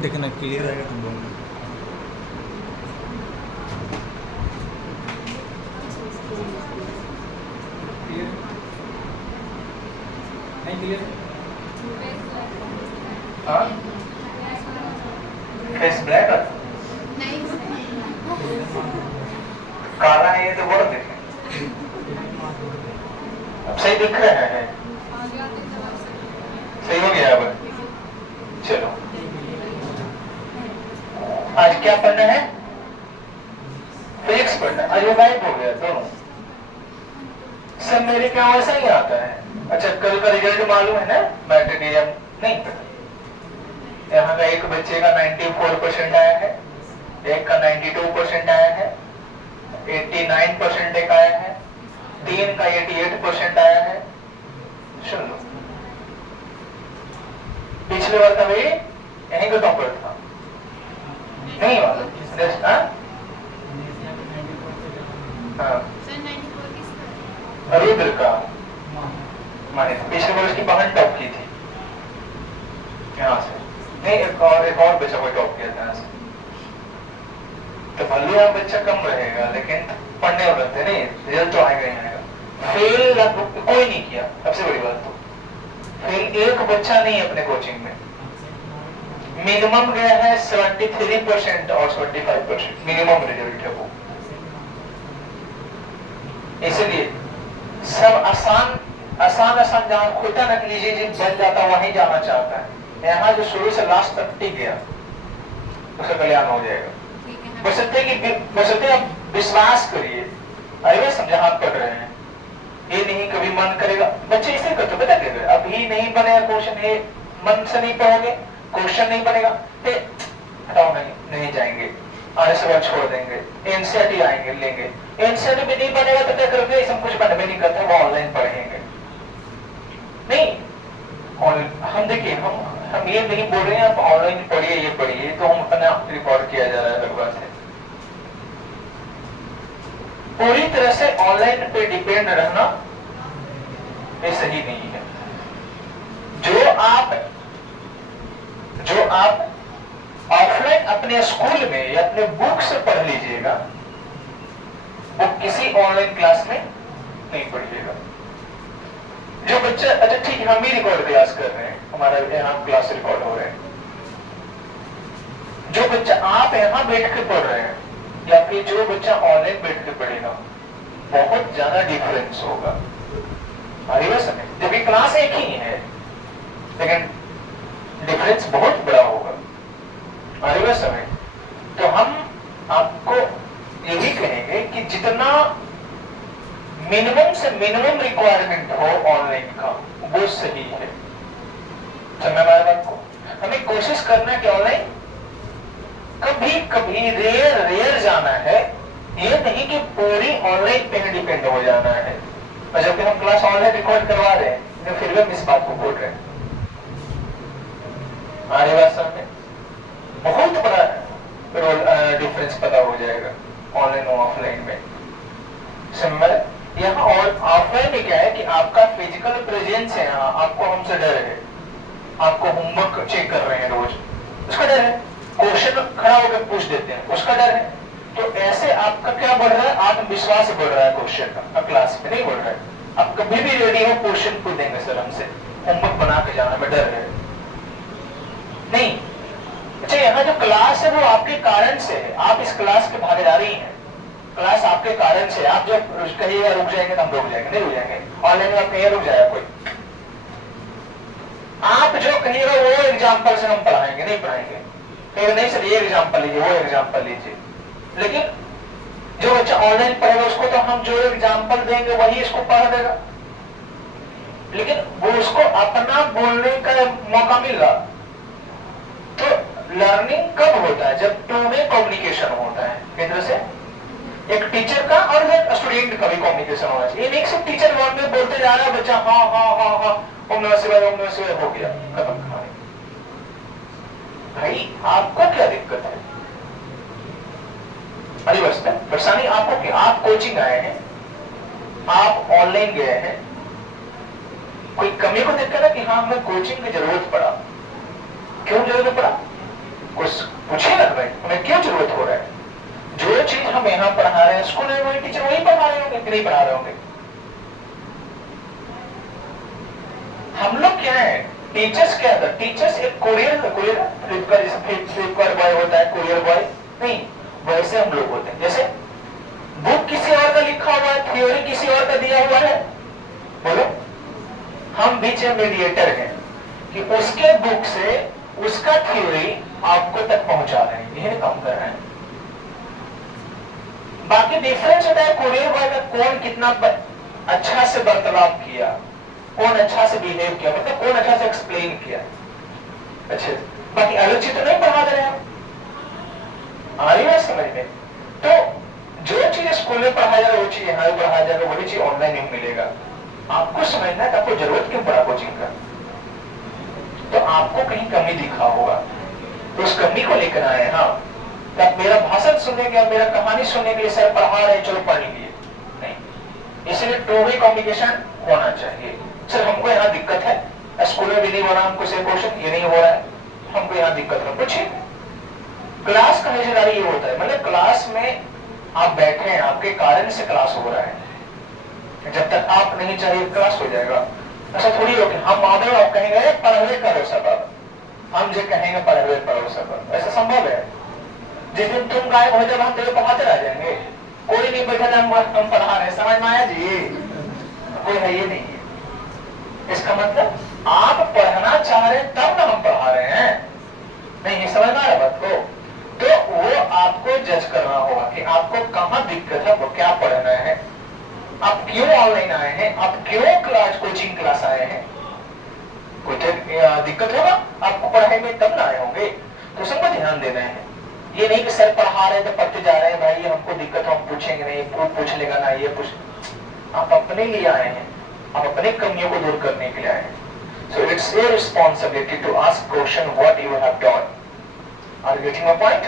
देखना क्लियर आएगा तुम लोगों को। फेस ब्लैक काला है ये तो बहुत देखे अब सही दिख रहा है सही हो गया अब चलो आज क्या पढ़ना है फिजिक्स पढ़ना आज वो गायब हो गया दोनों सब मेरे क्या वैसा ही आता है अच्छा कल का रिजल्ट मालूम है ना मैट्रिक एग्जाम नहीं पता यहाँ का एक बच्चे का 94% आया है एक का 92% आया है 89% एक आया है 3 का 88% आया है सुन लो पिछले बार का भी यहीं का टॉपर था नहीं वाला रुद्र का माने पिछले बार उसकी बहन टॉप की थी यहाँ से नहीं एक और बच्चा कोई टॉप किया था यहाँ से तो भले आप बच्चा कम रहेगा लेकिन पढ़ने वाला रहते नहीं रिजल्ट तो आएगा ही आएगा फेल कोई नहीं किया सबसे बड़ी बात तो फेल एक बच्चा नहीं अपने कोचिंग में मिनिमम गया है 73% और 75% मिनिमम रिजल्ट है वो इसलिए सब आसान जहाँ खोटा न लीजिए जिन बन जाता वहीं जाना चाहता है यहाँ जो शुरू से लास्ट तक टिक गया उसका कल्याण हो जाएगा बशर्ते आप विश्वास करिए अरे समझा हाथ पढ़ रहे हैं ये नहीं कभी मन करेगा बच्चे इसे करते पता क्या अभी नहीं बनेगा क्वेश्चन ये मन से नहीं पढ़ोगे क्वेश्चन नहीं बनेगा हटाओ नहीं जाएंगे आने से बाद छोड़ देंगे एनसीईआरटी आएंगे लेंगे एनसीईआरटी भी नहीं बनेगा तो क्या करोगे सब कुछ बन भी नहीं करते वो ऑनलाइन पढ़ेंगे नहीं और हम देखिए हम ये नहीं बोल रहे हैं आप ऑनलाइन पढ़िए ये पढ़िए तो हम अपना रिकॉर्ड किया जा रहा है लगभग से पूरी तरह से ऑनलाइन पे डिपेंड रहना ये सही नहीं है जो आप ऑफलाइन अपने स्कूल में या अपने बुक से पढ़ लीजिएगा वो किसी ऑनलाइन क्लास में नहीं पढ़िएगा जो बच्चा अच्छा ठीक है हम भी रिकॉर्ड क्लास कर रहे हैं हमारा यहाँ क्लास रिकॉर्ड हो रहे हैं जो बच्चा आप यहाँ बैठ के पढ़ रहे हैं या फिर जो बच्चा ऑनलाइन बैठ के पढ़ेगा बहुत ज्यादा डिफरेंस होगा समय जब ये क्लास एक ही है लेकिन डिफरेंस बहुत बड़ा होगा समय तो हम आपको यही कहेंगे कि जितना मिनिमम से मिनिमम रिक्वायरमेंट हो ऑनलाइन का वो सही है समझ में आया आपको हमें कोशिश करना है कि ऑनलाइन कभी कभी रेयर जाना है ये नहीं कि पूरी ऑनलाइन पे डिपेंड हो जाना है और जबकि हम क्लास ऑनलाइन रिकॉर्ड करवा रहे हैं फिर भी हम इस बात को बोल रहे हैं आगे बात समझ बहुत बड़ा डिफरेंस पता हो जाएगा ऑनलाइन और ऑफलाइन में सिंपल यहाँ और ऑफलाइन में क्या है कि आपका फिजिकल प्रेजेंस है यहाँ आपको हमसे डर है आपको होमवर्क चेक कर रहे हैं रोज उसका डर है क्वेश्चन खड़ा होकर पूछ देते हैं उसका डर है तो ऐसे आपका क्या बढ़ रहा है आत्मविश्वास बढ़ रहा है क्वेश्चन का क्लास में नहीं बढ़ रहा है आप कभी भी रेडी हो क्वेश्चन पूछ देंगे सर हमसे होमवर्क बना के जाना में डर है नहीं अच्छा यहाँ जो क्लास है वो आपके कारण से है आप इस क्लास के भागीदारी हैं क्लास आपके कारण से आप जब कहिएगा रुक जाएंगे तो हम रुक जाएंगे नहीं रुक जाएंगे ऑनलाइन में आप कहिए रुक जाएगा कोई आप जो कहिएगा वो एग्जाम्पल से हम पढ़ाएंगे नहीं पढ़ाएंगे कहिएगा नहीं सर ये एग्जाम्पल लीजिए वो एग्जाम्पल लीजिए लेकिन जो बच्चा ऑनलाइन पढ़ेगा उसको तो हम जो एग्जाम्पल देंगे वही इसको पढ़ देगा लेकिन वो उसको अपना बोलने का मौका मिल रहा तो लर्निंग कब होता है जब टू वे कम्युनिकेशन होता है केंद्र से एक टीचर का और एक स्टूडेंट का भी कम्युनिकेशन होना चाहिए एक सिर्फ टीचर वन में बोलते जा रहा है बच्चा हाँ हाँ हाँ हाँ ओम नमः शिवाय हो गया खत्म कहानी भाई आपको क्या दिक्कत है परेशानी आपको क्या आप कोचिंग आए हैं आप ऑनलाइन गए हैं कोई कमी को देखकर कि हाँ हमें कोचिंग की जरूरत पड़ा क्यों जरूरत पड़ा कुछ पूछिए ना भाई, हमें क्यों जरूरत हो रहा है? जो चीज हम यहाँ पढ़ा रहे हैं स्कूल में वही टीचर वही पढ़ा रहे होंगे कि नहीं पढ़ा रहे होंगे? हम लोग क्या है, टीचर्स क्या था, टीचर्स एक कुरियर फ्लिपकार्ट बॉय होता है, कुरियर बॉय नहीं, वैसे हम लोग होते हैं। जैसे बुक किसी और का लिखा हुआ है, थ्योरी किसी और का दिया हुआ है, बोलो, हम बीच में मीडिएटर हैं कि उसके बुक से उसका थ्योरी आपको तक पहुंचा रहे हैं, यही काम कर रहे हैं। बाकी डिफरेंस होता है कुरियर बॉय का, कौन कितना अच्छा से वार्तालाप किया, कौन अच्छा से बिहेव किया, मतलब कौन अच्छा से एक्सप्लेन किया। अच्छा, बाकी अलग चीज तो नहीं पढ़ा दे रहे हैं, आ रही है समझ में? तो जो चीज स्कूल में पढ़ाया जाएगा वो चीज यहाँ भी पढ़ाया जाएगा, वही चीज ऑनलाइन नहीं मिलेगा। आपको समझना है कि आपको जरूरत क्यों पड़ा कोचिंग का, तो आपको कहीं कमी दिखा होगा, तो उस कमी को लेकर आए। हाँ, तब मेरा भाषण सुनने के, मेरा कहानी सुनने के लिए सर पढ़ा रहे, चलो पढ़ लीजिए, नहीं। इसलिए टू वे कम्युनिकेशन होना चाहिए। सर हमको यहाँ दिक्कत है, स्कूल में भी नहीं हो रहा हमको से क्वेश्चन, ये नहीं हो रहा है, हमको यहाँ दिक्कत है, पूछिए। क्लास का हिस्सेदारी ये होता है, मतलब क्लास में आप बैठे हैं, आपके कारण से क्लास हो रहा है। जब तक आप नहीं चाहिए क्लास हो जाएगा। ऐसा थोड़ी हो कि हम माधव आप कहेंगे पढ़वे करो सबब, हम जो कहेंगे पढ़वे पढ़ो सबब, ऐसा संभव है? जिस दिन तुम गायब हो जाए हम तेरे पढ़ाते रह जाएंगे, कोई नहीं बैठा, हम पढ़ा रहे, समझ में आया जी? कोई है ये नहीं है। इसका मतलब आप पढ़ना चाह रहे तब ना हम पढ़ा रहे हैं, नहीं ये समझ में आ रहा बात को? तो वो आपको जज करना होगा कि आपको कहाँ दिक्कत है, वो क्या पढ़ना है, आप क्यों ऑनलाइन आए हैं, आप क्यों क्लास कोचिंग क्लास आए हैं। कोई दिक्कत होगा आपको पढ़ाई में तब ना आए होंगे, तो सब पर ध्यान देना है। ये नहीं कि सर पढ़ा रहे तो पढ़ते जा रहे हैं, भाई हमको दिक्कत हम पूछेंगे नहीं, पूछ लेगा ना, ये पूछ। आप अपने लिए आए हैं, आप अपने कमियों को दूर करने के लिए आए हैं। So it's your responsibility to ask question what you have done. Are you getting my point?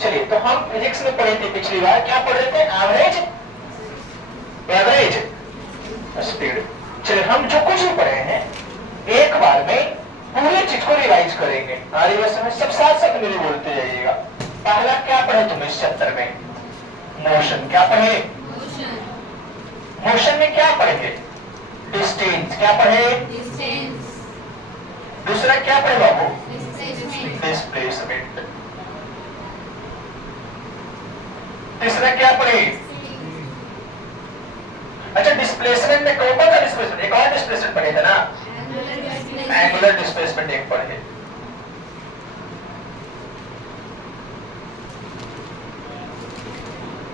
चलिए, तो हम फिजिक्स में पढ़े थे पिछली बार, क्या पढ़ रहे थे? Average speed. चलिए, हम जो कुछ भी पढ़े हैं एक बार में पूरी चीज को रिवाइज करेंगे। आगे में सब साथ साथ मेरे बोलते जाइएगा। पहला क्या पढ़े तुम इस चैप्टर में? मोशन। क्या पढ़े? मोशन में क्या पढ़े? डिस्टेंस। क्या पढ़े? दूसरा क्या पढ़े बाबू? डिस्प्लेसमेंट। तीसरा क्या पढ़े? अच्छा, डिस्प्लेसमेंट में कौन सा डिस्प्लेसमेंट? एक और डिस्प्लेसमेंट पढ़े थे ना, एंगुलर डिस्प्लेसमेंट एक पढ़े।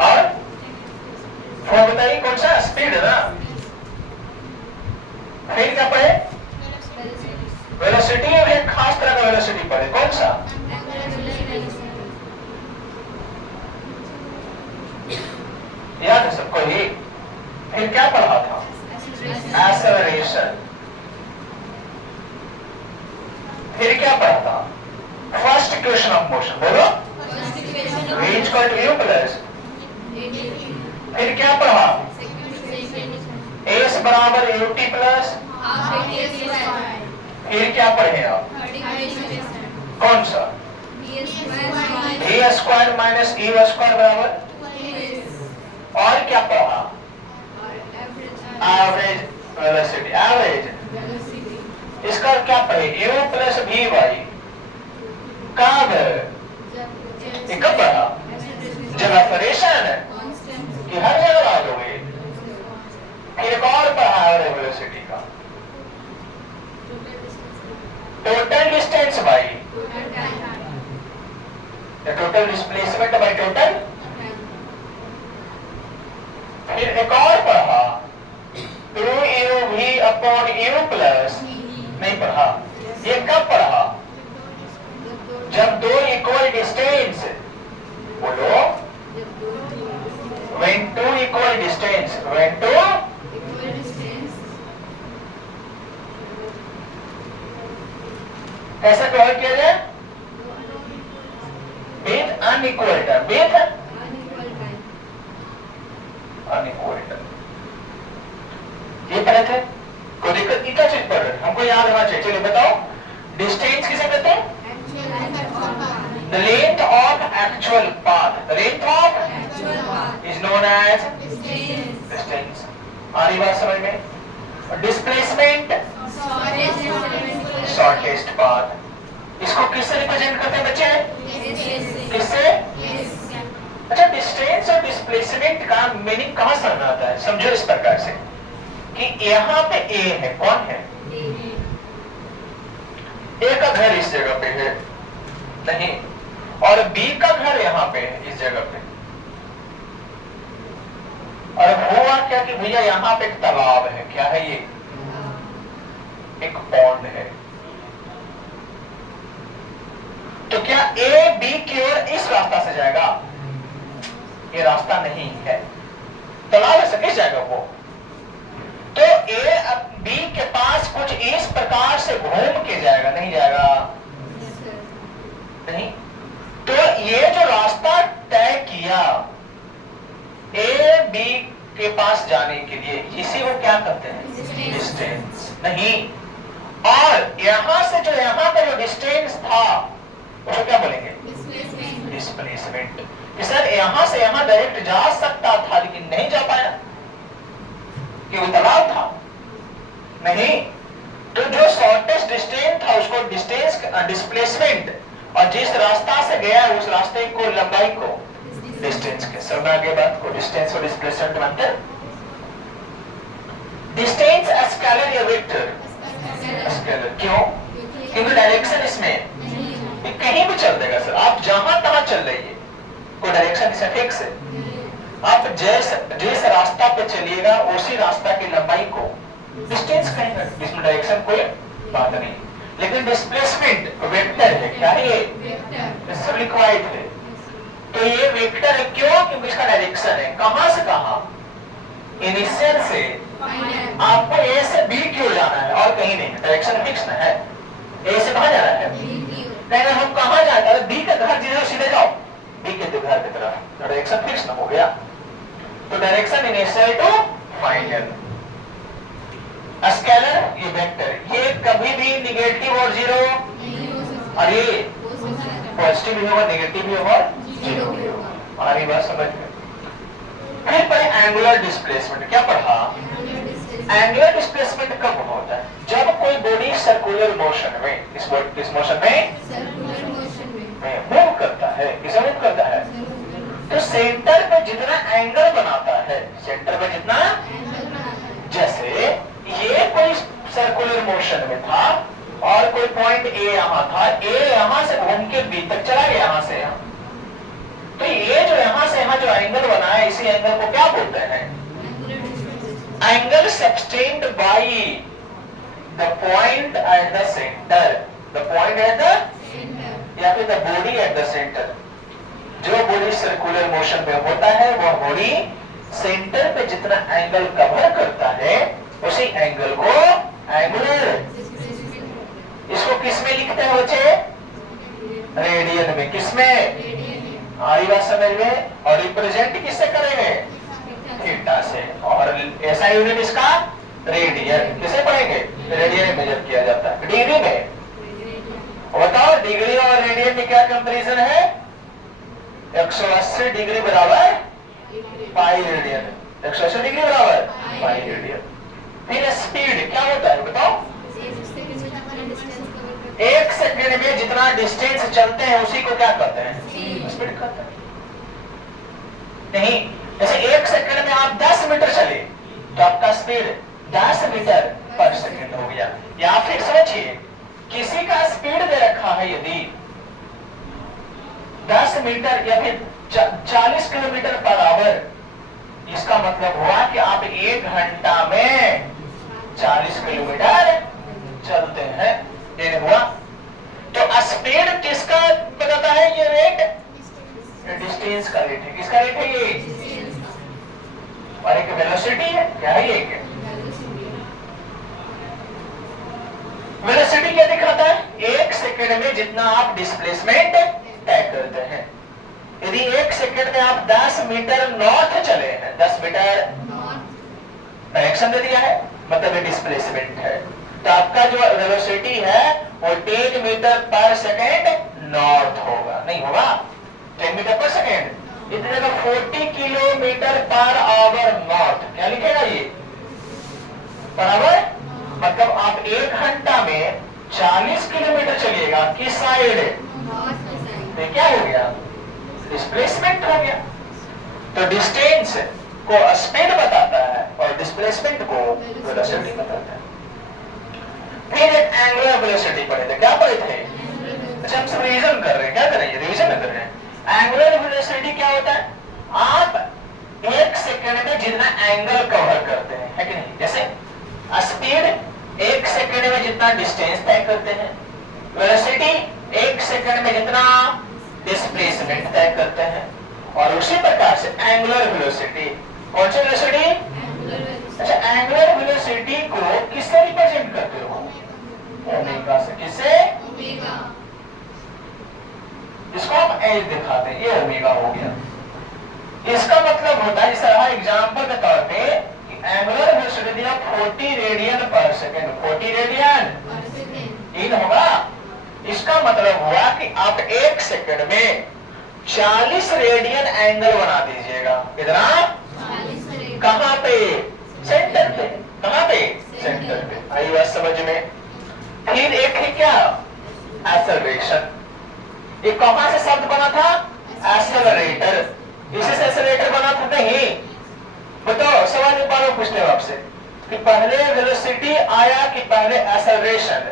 और वो बताइए कौन सा? स्पीड है ना। फिर क्या पढ़े? वेलोसिटी। और एक खास तरह का वेलोसिटी पढ़े, कौन सा? याद है सबको ये? फिर क्या पढ़ा था? एक्सेलरेशन। फिर क्या पढ़ा था? First equation of motion. बोलो, v equal to u plus. फिर क्या पढ़ा? s बराबर ut प्लस। फिर क्या पढ़े आप? कौन सा? v square minus u square बराबर। और क्या पढ़ा? Average velocity. एवरेज इसका क्या पढ़े? u plus V Y. कब? कब पढ़ा? जब एक्सेलरेशन है कि हर जगह आ जाओगे। एक और पढ़ा एवरेज वेलोसिटी का, total distance by total displacement by total. फिर एक और पढ़ा 2uv अपॉन u प्लस। नहीं पढ़ा। ये कब पढ़ा? जब दो इक्वल डिस्टेंस। बोलो, when two equal distance, when two कैसा कवर किया जाए? with unequal term, with unequal term। ये पढ़े थे? कोई दिक्कत? इतना चीज पढ़ रहे, हमको याद होना चाहिए। चलिए बताओ, डिस्टेंस किसे कहते हैं? actual path. The length of is known as distance. आ रही बात समझ में? Displacement shortest path. इसको किससे रिप्रेजेंट करते हैं बच्चे? किससे? अच्छा, डिस्टेंस और डिस्प्लेसमेंट का मीनिंग कहां से आता है? समझो इस प्रकार से कि यहाँ पे ए है, कौन है? ए का घर इस जगह पे है नहीं, और बी का घर यहाँ पे है इस जगह पे। और हुआ क्या कि भैया यहाँ पे एक तालाब है, क्या है ये? एक पॉन्ड है। तो क्या ए बी की ओर इस रास्ता से जाएगा? ये रास्ता नहीं है, तालाब से कैसे जाएगा वो? तो ए अब बी के पास कुछ इस प्रकार से घूम के जाएगा, नहीं जाएगा? नहीं। तो ये जो रास्ता तय किया ए बी के पास जाने के लिए, इसी को क्या कहते हैं? डिस्टेंस। नहीं, और यहां से जो यहां का जो डिस्टेंस था उसको क्या बोलेंगे? डिस्प्लेसमेंट। कि सर यहां से यहां डायरेक्ट जा सकता था लेकिन नहीं जा पाया कि वो तालाब था। नहीं, तो जो शॉर्टेस्ट डिस्टेंस था उसको डिस्टेंस डिस्प्लेसमेंट, और जिस रास्ता से गया उस रास्ते को लंबाई को डिस्टेंस के। सब आगे बात को डिस्टेंस और डिस्प्लेसमेंट मानते हैं। डिस्टेंस स्केलर या वेक्टर? स्केलर। क्यों? क्योंकि डायरेक्शन इसमें कहीं भी चल देगा सर, आप जहां तहां चल रही है, कोई डायरेक्शन इसे फिक्स है। आप जिस रास्ता पे चलिएगा उसी रास्ता की लंबाई को डिस्टेंस कहेंगे, इसमें डायरेक्शन कोई बात नहीं। लेकिन डिस्प्लेसमेंट वेक्टर है, क्या है ये? वेक्टर लिक्वाइड है। तो ये वेक्टर है, क्यों? क्योंकि इसका डायरेक्शन है, कहां से कहां? इनिशियल से आपको ए से बी की ओर जाना है और कहीं नहीं, डायरेक्शन फिक्स ना है। ए से कहां जाना है? नहीं, हम कहां जाते हैं? बी का घर जिधर सीधे जाओ, बी के घर की तरफ, डायरेक्शन फिक्स ना हो गया। तो direction initial to final. Scalar ये वेक्टर, ये कभी भी निगेटिव और जीरो, और ये पॉजिटिव भी होगा, नेगेटिव भी होगा, जीरो भी होगा। हमारी बात समझ में? फिर पढ़े एंगुलर डिस्प्लेसमेंट। क्या पढ़ा? एंगुलर डिस्प्लेसमेंट कब होता है? जब कोई बॉडी सर्कुलर मोशन में, इस मोशन में मूव करता है। किसे मूव करता है? तो सेंटर पे जितना एंगल बनाता है, सेंटर पे जितना, जैसे ये कोई सर्कुलर मोशन में था और कोई पॉइंट ए यहां था, ए यहां से घूम के बी तक चला गया, यहां से यहां। तो ये जो यहां से यहां जो एंगल बना है, इसी एंगल को क्या बोलते हैं? Angle subtend by the point at the centre. The point at the, या फिर the body at the centre. जो बॉडी सर्कुलर मोशन में होता है वह बॉडी सेंटर पे जितना एंगल कवर करता है उसी एंगल को एंगुलर। इसको किस में लिखते हैं बच्चे? रेडियन में। किसमें? आरी बात समझ में? और रिप्रेजेंट किससे करेंगे? थीटा से। और ऐसा यूनिट इसका रेडियन। किसे पढ़ेंगे? रेडियन में मेजर किया जाता है, डिग्री में। बताओ डिग्री और रेडियन में क्या कंपैरिजन है? 180 डिग्री बराबर पाई रेडियन। 180 डिग्री बराबर पाई रेडियन। फिर स्पीड क्या होता है बताओ? 1 सेकंड में जितना डिस्टेंस चलते हैं उसी को क्या कहते हैं? स्पीड कहते हैं। नहीं, जैसे 1 सेकंड में आप 10 मीटर चले तो आपका स्पीड 10 मीटर पर सेकंड हो गया। या फिर सोचिए किसी का स्पीड दे रखा है यदि 10 मीटर या फिर 40 किलोमीटर पर आवर, इसका मतलब हुआ कि आप 1 घंटा में 40 किलोमीटर चलते हैं। ये हुआ। तो स्पीड किसका बताता है? ये रेट डिस्टेंस का रेट है। किसका रेट है ये? और एक वेलोसिटी है। क्या है ये? वेलोसिटी क्या दिखाता है? 1 सेकंड में जितना आप डिस्प्लेसमेंट तय करते हैं। यदि 1 सेकंड में आप 10 मीटर नॉर्थ चले हैं, 10 मीटर डायरेक्शन दे दिया है, मतलब ये डिस्प्लेसमेंट है। तो आपका जो वेलोसिटी है वो 10 मीटर पर सेकंड नॉर्थ होगा। नहीं होगा? 10 मीटर पर सेकेंड, इतनी जगह 40 किलोमीटर पर आवर नॉट, क्या लिखेगा ये बराबर, मतलब आप 1 घंटा में 40 किलोमीटर चलिएगा किस साइड, तो क्या हो गया, डिस्प्लेसमेंट हो गया। तो डिस्टेंस को स्पीड बताता है और डिस्प्लेसमेंट को वेलोसिटी बताता है। फिर एक एंगुलर वेलोसिटी पढ़े थे, क्या पढ़े थे, अच्छा हम सब रिवीजन कर रहे हैं, क्या कर रहे हैं, रिवीजन कर रहे हैं। एंगुलर वेलोसिटी क्या होता है, आप 1 सेकंड में जितना एंगल कवर करते हैं, है कि नहीं, जैसे स्पीड 1 सेकंड में जितना डिस्टेंस तय करते हैं, वेलोसिटी 1 सेकंड में जितना डिस्प्लेसमेंट तय करते हैं, और उसी प्रकार से एंगुलर वेलोसिटी, कौन सी वेलोसिटी, अच्छा एंगुलर वेलोसिटी को किससे रिप्रेजेंट करते हो, ओमेगा से, किससे, ओमेगा, इसको हम एच दिखाते हैं, ये ओमेगा हो गया। इसका मतलब होता है, जैसे एग्जांपल के तौर पे एंगुलर वेलोसिटी दिया 40 रेडियन पर सेकंड, 40 रेडियन पर सेकंड इन होगा, इसका मतलब हुआ कि आप 1 सेकंड में 40 रेडियन एंगल बना दीजिएगा, कितना, 40, कहां पे, सेंटर पे, कहां पे, सेंटर पे, आई बात समझ में। फिर एक है क्या, एक्सेलरेशन, ये कहां से शब्द बना था, एक्सेलरेटर, इसी से एक्सेलरेटर बना था, नहीं, बताओ सवाल एक बार पूछते हैं आपसे कि पहले वेलोसिटी आया कि पहले एक्सेलरेशन,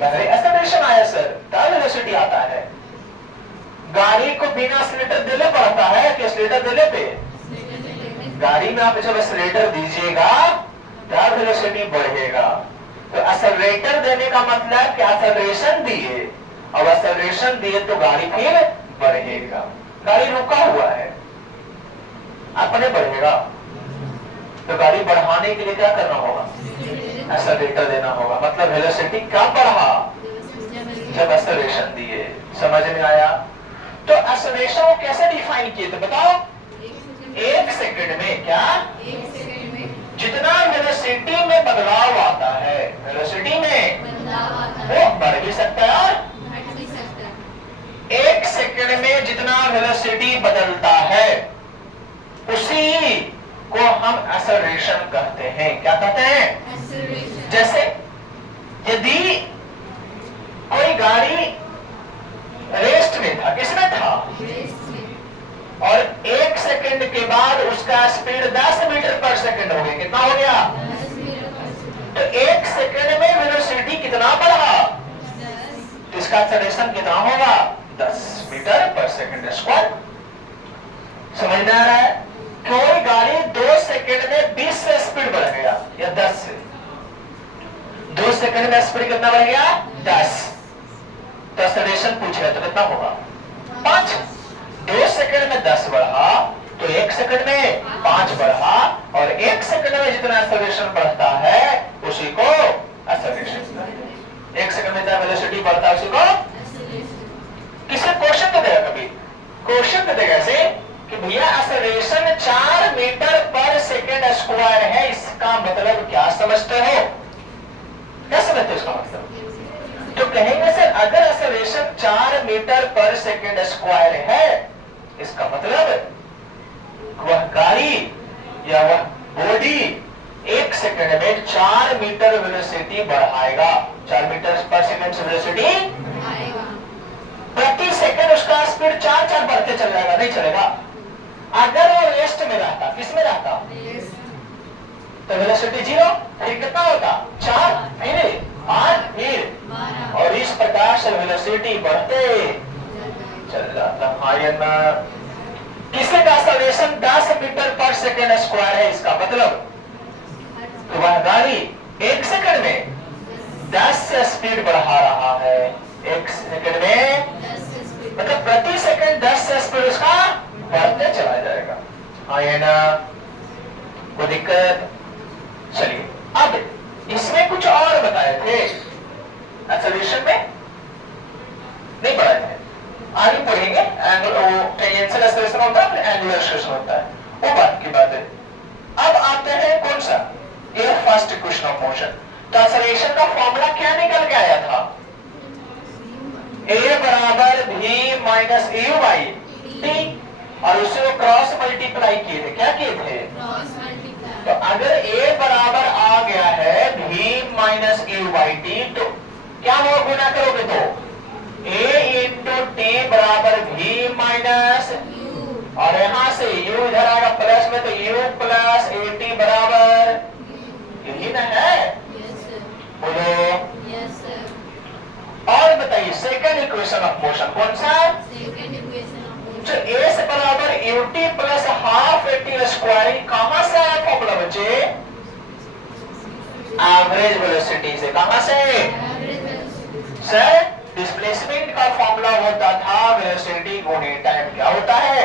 पहले एक्सेलरेशन आया सर, तब वेलोसिटी आता है। गाड़ी को बिना एक्सीलरेटर देने पड़ता है कि एक्सीलरेटर देने पे, गाड़ी में आप जब एक्सीलरेटर दीजिएगा तब वेलोसिटी बढ़ेगा, तो एक्सीलरेटर देने का मतलब कि एक्सेलरेशन दिए, और एक्सेलरेशन दिए तो गाड़ी फिर बढ़ेगा, गाड़ी रुका हुआ है अपने बढ़ेगा, तो गाड़ी बढ़ाने के लिए क्या करना होगा, एक्सेलरेटर देना होगा, मतलब वेलोसिटी क्या बढ़ा जब एक्सेलरेशन दिए, समझ में आया। तो एक्सेलरेशन को कैसे डिफाइन किए थे बताओ, 1 सेकंड में, क्या 1 सेकंड में जितना वेलोसिटी में बदलाव आता है, वेलोसिटी में बदलाव आता है, वो बढ़ भी सकता है और घट भी सकता है। 1 सेकंड में जितना वेलोसिटी बदलता है उसी को हम एक्सेलरेशन कहते हैं, क्या कहते हैं, एक्सेलरेशन। जैसे यदि कोई गाड़ी रेस्ट में था, किसमें था, रेस्ट में, और 1 सेकंड के बाद उसका स्पीड 10 मीटर पर सेकंड हो गया, कितना हो गया, 10 मीटर पर सेकंड, तो 1 सेकंड में वेलोसिटी कितना बढ़ा, 10, तो इसका एक्सेलरेशन कितना होगा, 10 मीटर पर सेकंड स्क्वायर। समझ में आ रहा है, कोई गाड़ी 2 सेकंड में 20 से स्पीड बढ़ गया या 10 से, 2 सेकंड में स्पीड कितना बढ़ गया, 10, तो एक्सेलरेशन पूछ रहे तो कितना होगा, 5, 2 सेकंड में 10 बढ़ा तो 1 सेकंड में 5 बढ़ा, और 1 सेकंड में जितना एक्सेलरेशन बढ़ता है उसी को एक्सेलरेशन कहते हैं। 1 सेकंड में जितना वेलोसिटी बढ़ता है उसी को, किसी क्वेश्चन तो देगा, कभी क्वेश्चन तो देगा ऐसे कि भैया एक्सेलरेशन 4 मीटर पर सेकंड स्क्वायर है, इसका मतलब क्या समझते हो, क्या समझते हो इसका मतलब, तो कहेंगे सर अगर एक्सेलरेशन 4 मीटर पर सेकंड स्क्वायर है, इसका मतलब वह गाड़ी या वह बॉडी 1 सेकंड में 4 मीटर वेलोसिटी बढ़ाएगा, 4 मीटर पर सेकंड से वेलोसिटी बढ़ाएगा, प्रति सेकंड उसका स्पीड 4 बढ़ते चल जाएगा, नहीं चलेगा। अगर वो रेस्ट में रहता, किस में रहता, तो वेलोसिटी 0, फिर कितना होता, 4, फिर 8, फिर 12, और इस प्रकार से वेलोसिटी बढ़ते चल जाता है। किसी का एक्सेलरेशन 10 मीटर पर सेकंड स्क्वायर है, इसका मतलब तो वह गाड़ी 1 सेकंड में 10 से स्पीड बढ़ा रहा है, 1 सेकंड में मतलब प्रति सेकंड 10 से स्पीड उसका बढ़ते चला जाएगा, हाँ ना, कोई दिक्कत। चलिए अब इसमें कुछ और बताए थे, एक्सेलरेशन में नहीं पढ़ाए थे, आगे पढ़ेंगे। टेंजेंशियल एक्सेलरेशन होता है, एंगुलर एक्सेलरेशन होता है, वो बात की बात है। अब आते हैं कौन सा, ये फर्स्ट इक्वेशन ऑफ मोशन। तो एक्सेलरेशन का फॉर्मूला क्या निकल के आया था, a बराबर v minus u by T, और उससे वो क्रॉस मल्टीप्लाई किए थे, क्या किए थे? तो अगर a बराबर आ गया है v minus A by T, तो क्या होगा गुना करोगे तो a इंटू टी बराबर v माइनस, और यहां से u इधर आएगा प्लस में, तो u प्लस ए टी बराबर, यही ना है? बोलो। और बताइए सेकंड इक्वेशन ऑफ मोशन कौन सा? तो a से बराबर ut plus half A T square, कहां से आया फॉर्मूला बच्चे? एवरेज वेलोसिटी से। कहां से सर? डिस्प्लेसमेंट का फॉर्मूला होता था वेलोसिटी गुणे टाइम। क्या होता है?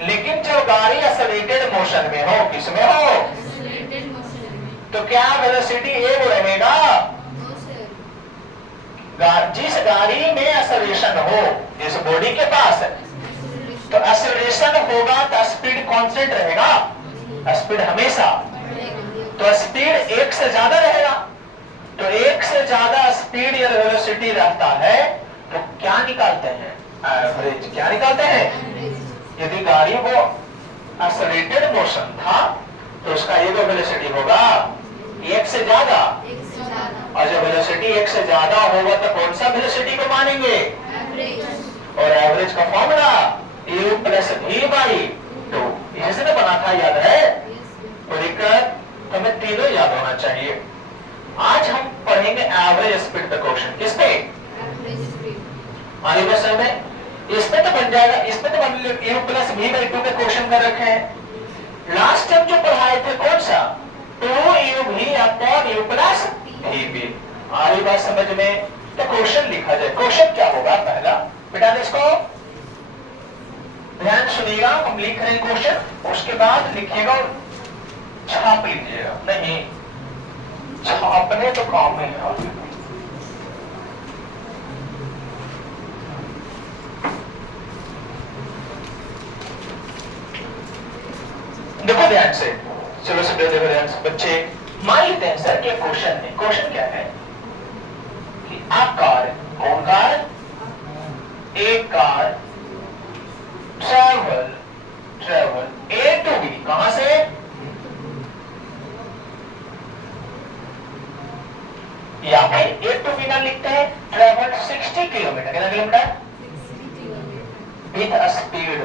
लेकिन जब गाड़ी एक्सेलरेटेड मोशन में हो, किसमें हो? तो क्या वेलोसिटी एक रहेगा? जिस गाड़ी में एक्सेलरेशन हो, जिस बॉडी के पास, तो एक्सेलरेशन होगा तो स्पीड कांस्टेंट रहेगा, स्पीड हमेशा, तो स्पीड एक से ज्यादा रहेगा। तो एक से ज्यादा स्पीड या वेलोसिटी रहता है तो क्या निकालते हैं? एवरेज। क्या निकालते हैं? यदि गाड़ी को एक्सेलरेटेड मोशन था तो उसका ये तो वेलोसिटी होगा एक से ज्यादा, और जब वेलोसिटी एक से ज्यादा होगा तो कौन सा वेलोसिटी को मानेंगे? और एवरेज का formula u plus v by two, इसी से बना था, याद है? और एक हमें तीनों याद होना चाहिए। आज हम पढ़ेंगे एवरेज स्पीड पे क्वेश्चन। किस पे? आगे क्वेश्चन में इस पे तो बन जाएगा, इस पे तो u plus v by two के क्वेश्चन कर रखे हैं। लास्ट टाइम जो पढ़ाए थे कौन सा? 2uv upon u plus vb। आ रही बात समझ में? तो क्वेश्चन लिखा जाए। क्वेश्चन क्या होगा? पहला बेटा इसको ध्यान सुनिएगा, हम लिख रहे हैं क्वेश्चन, उसके बाद लिखिएगा और छाप लीजिएगा। नहीं छापने तो काम में है। देखो ध्यान से, चलो सब देखो ध्यान से बच्चे। मान लेते हैं सर कि क्वेश्चन है, क्वेश्चन क्या है कि आप कार, कौन कार? एक car travel A to B, कहां से? यहाँ पे ए टू बी ना लिखते हैं, ट्रेवल 60 किलोमीटर। कितना kilometre? With speed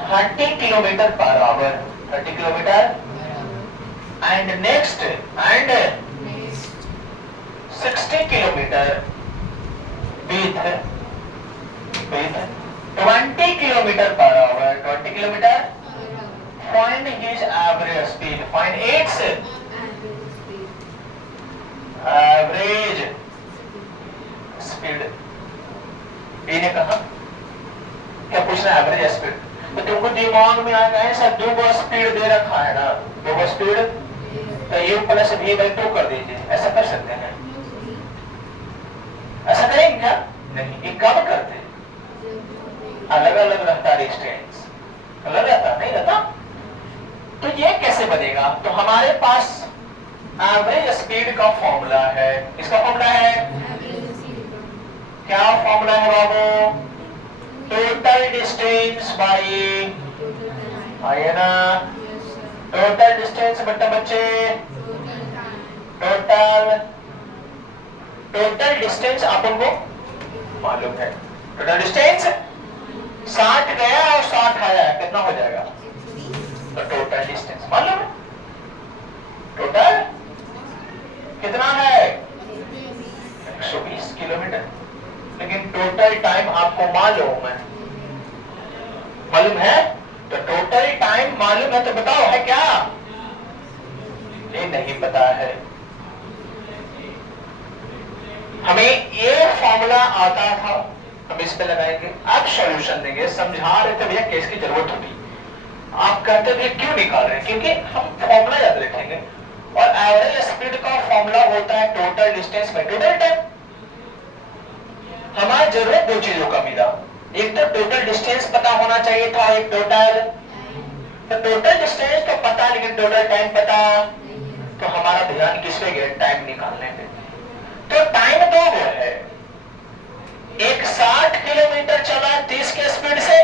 30 kilometre per hour, 30 kilometre, and next and 60 kilometre with 20 kilometre per hour, 20 kilometre. Find his average speed, find its average speed. इन्हें कहा क्या पूछना? Average speed. तो तुमको दिमाग में आ गया सर दो स्पीड दे रखा है ना, दो स्पीड, तो u plus v by two कर दीजिए। ऐसा कर सकते हैं? ऐसा करेंगे क्या? नहीं। ये कब करते? अलग अलग रहता डिस्टेंस, अलग रहता नहीं रहता। तो ये कैसे बनेगा? तो हमारे पास एवरेज स्पीड का फॉर्मूला है। इसका फॉर्मूला है क्या? फॉर्मूला है बाबू टोटल डिस्टेंस बाई, आइए ना, टोटल डिस्टेंस बट्टा बच्चे, टोटल डिस्टेंस अपन को मालूम है। टोटल डिस्टेंस 60 गया और 60 आया है, कितना हो जाएगा? तो टोटल डिस्टेंस मालूम है। टोटल कितना है? 120 किलोमीटर। लेकिन टोटल टाइम आपको मालूम है? तो टोटल टाइम मालूम है तो बताओ है क्या? ये नहीं पता है। हमें ये फॉर्मूला आता था, हम इस पे लगाएंगे, आप सॉल्यूशन देंगे। समझा रहे थे भैया केस की जरूरत होगी, आप कहते थे क्यों निकाल रहे हैं? क्योंकि हम फॉर्मूला याद रखेंगे। और एवरेज स्पीड का फॉर्मूला होता है total distance by total time. हमारी जरूरत दो चीजों का मिला, एक तो टोटल डिस्टेंस पता होना चाहिए था, एक टोटल। तो टोटल डिस्टेंस तो पता, लेकिन टोटल टाइम पता। तो हमारा ध्यान किस पे गया? टाइम निकालने पे। दो गुण है, एक 60 किलोमीटर चला 30 के स्पीड से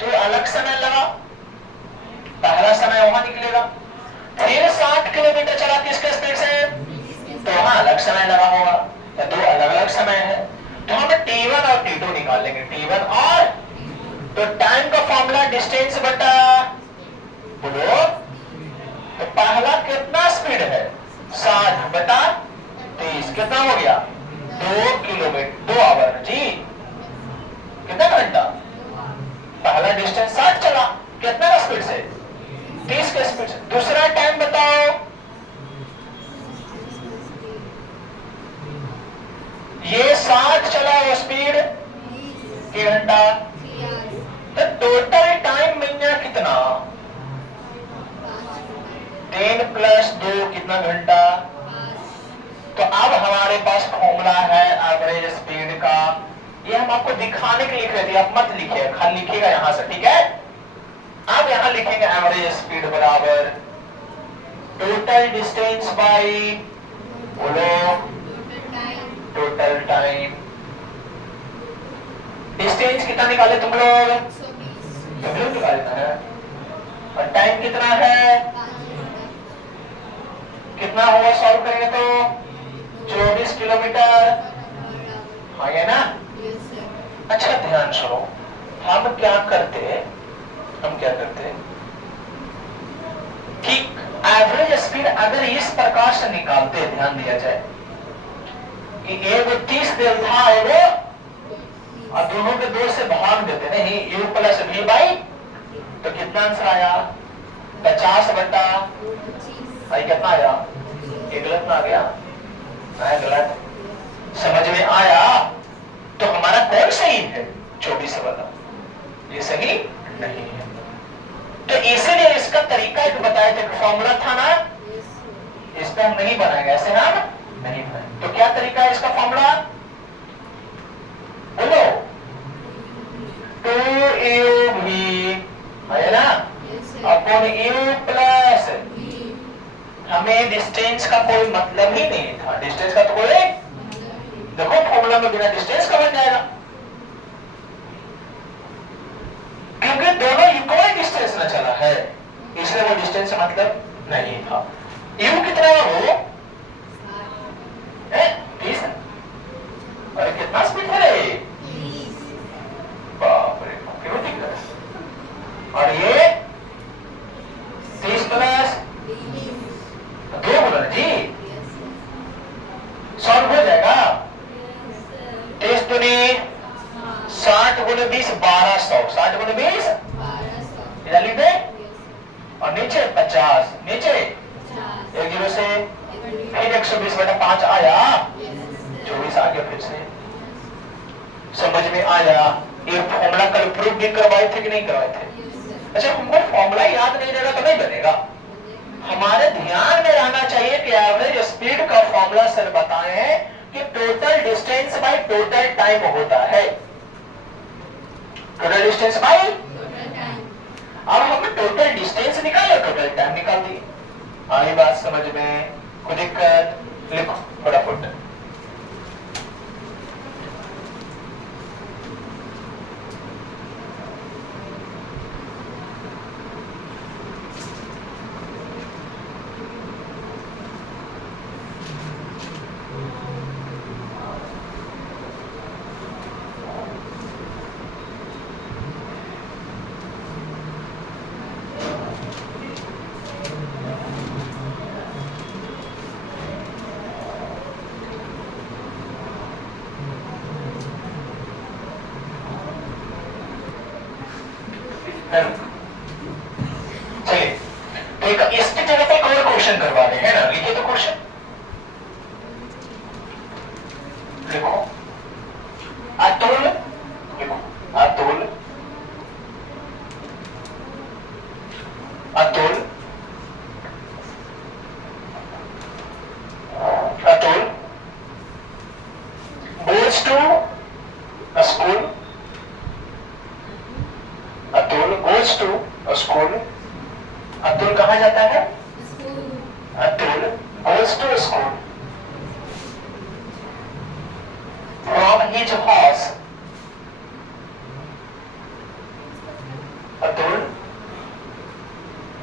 तो अलग समय लगा, पहला समय वहां निकलेगा, फिर 60 किलोमीटर चला 30 के स्पीड से तो वहां अलग समय लगा होगा, या दो अलग अलग समय है। तो हम T1 और T2 निकाल लेंगे, T1 और तो टाइम का फॉर्मूला डिस्टेंस बटा बोलो, तो पहला कितना स्पीड है 60 बटा 30 कितना हो गया 2 किलोमीटर 2 आवर जी, कितना घंटा, पहला डिस्टेंस 60 चला कितना का स्पीड से 30 के स्पीड से। दूसरा टाइम बताओ, ये 60 चला वो स्पीड के घंटा, तो टोटल टाइम मिलना कितना 3 + 2 कितना घंटा। तो अब हमारे पास फॉर्मूला है एवरेज स्पीड का, ये हम आपको दिखाने के लिए लिख रहे थे, आप मत लिखिए, खाली लिखिएगा यहां से, ठीक है। अब यहां लिखेंगे एवरेज स्पीड बराबर टोटल डिस्टेंस बाई बोलो टोटल टाइम। डिस्टेंस कितना निकाले तुम लोग निकालना है, और टाइम कितना है कितना होगा सॉल्व करेंगे तो 24 किलोमीटर, हाँ ये ना। अच्छा ध्यान सुनो, हम क्या करते कि एवरेज स्पीड अगर इस प्रकार से निकालते, ध्यान दिया जाए कि एक 30 देल था और दोनों के 2 से भाग देते नहीं, u + v/, तो कितना आंसर आया 50 बटा कितना आया, ये गलत ना आ गया, गलत समझ में आया। तो हमारा कौन सही है 24 वाला, ये सही नहीं है। तो इसीलिए इसका तरीका एक बताए थे, फॉर्मूला था ना, इस पर हम नहीं बनाएंगे, ऐसे हम नहीं बनाएंगे। तो क्या तरीका है इसका फॉर्मूला बोलो, 2uv है ना अपॉन u प्लस, हमें डिस्टेंस का कोई मतलब ही नहीं था, डिस्टेंस का तो कोई, देखो फॉर्मूला में बिना डिस्टेंस का बन जाएगा, क्योंकि दोनों इक्वल डिस्टेंस में चला है, इसलिए वो डिस्टेंस से मतलब नहीं था। u कितना है वो 30, अरे कितना स्पीड है रे, बाप रे क्यों दिख रहा है, और ये 30 + 2 बोला जी, सॉल्व हो जाएगा, 30 दूनी 60 × 20 1200, 60 × 20 इधर लिख दे, और नीचे 50, नीचे 1 0 से फिर 120 बटा 5 आया, 24 आ गया, फिर से समझ में आया। ये फॉर्मूला कल प्रूफ भी करवाए थे कि नहीं करवाए थे। अच्छा हमको फॉर्मूला याद नहीं रहेगा तो नहीं बनेगा, हमारे ध्यान में रहना चाहिए कि एवरेज स्पीड का फॉर्मूला सर बताए हैं कि total distance by total time होता है, टोटल डिस्टेंस बाय अब हमने टोटल डिस्टेंस निकाला, टोटल टाइम निकाल दी, आई बात समझ में, कोई दिक्कत, लिखो फटाफट। चलिए तो एक इसकी जगह पे एक और क्वेश्चन करवा रहे हैं ना, लिखिए तो क्वेश्चन लिखो, अतुल, लिखो Atul, Atul, Atul goes to a school, Atul goes to a school, Atul कहाँ जाता है, Atul his house. Atul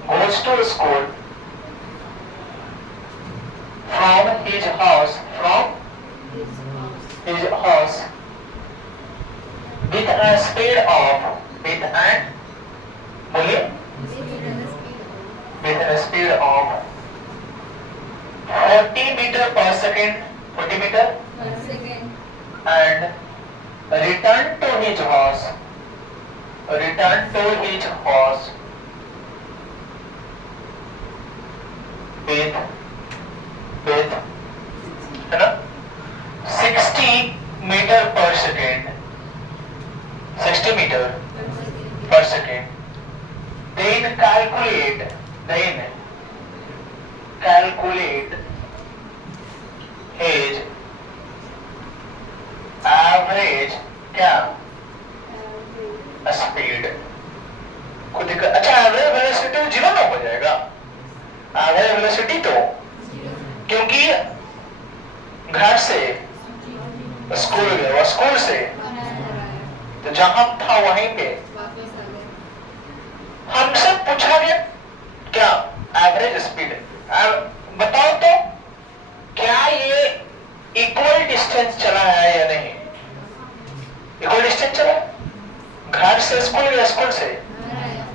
goes to school from his house with a speed of with a speed of 40 meter per second, 40 meter per second, and return to his house with है ना 60 meter per second, 60 meter per second. Then calculate his average क्या speed. अच्छा average velocity 0 ना हो जाएगा. Average velocity तो क्योंकि घर से स्कूल गए और स्कूल से तो जहां था वहीं पे हमसे पूछा गया क्या एवरेज स्पीड. बताओ तो क्या ये इक्वल डिस्टेंस चला है या नहीं. इक्वल डिस्टेंस चला घर से स्कूल या स्कूल से.